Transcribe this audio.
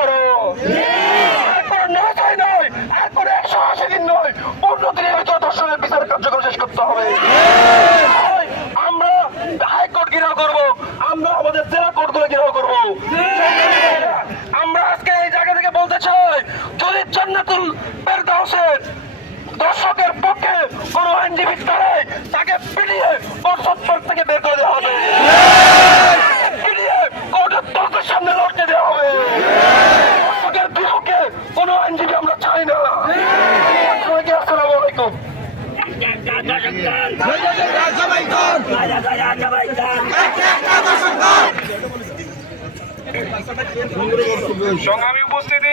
করো। এরপর ৯ নয়, এরপর ১৮০ দিন নয়, ১৫ দিনের ভিতরে ধর্ষণের বিচার কার্যক্রম শেষ করতে হবে। আমরা হাইকোর্ট ঘেরাও করবো, আমরা আমাদের জেলা কোর্টগুলো ঘেরাও করবো। আমরা আজকে এই জায়গা থেকে বলতে চাই, যদি জান্নাতুল ফেরদাউসের দর্শকের পক্ষে কোন আইনজীবী দাঁড়ায়, তাকে পিটিয়ে কোর্ট থেকে বের করে দেওয়া হবে, পিটিয়ে কোর্টের দরজার সামনে লড়তে দেওয়া হবে। দর্শকের বিপক্ষে কোন আইনজীবী আমরা চাই না। সবাইকে আসসালামু আলাইকুম। সংগ্রামী উপস্থিতি।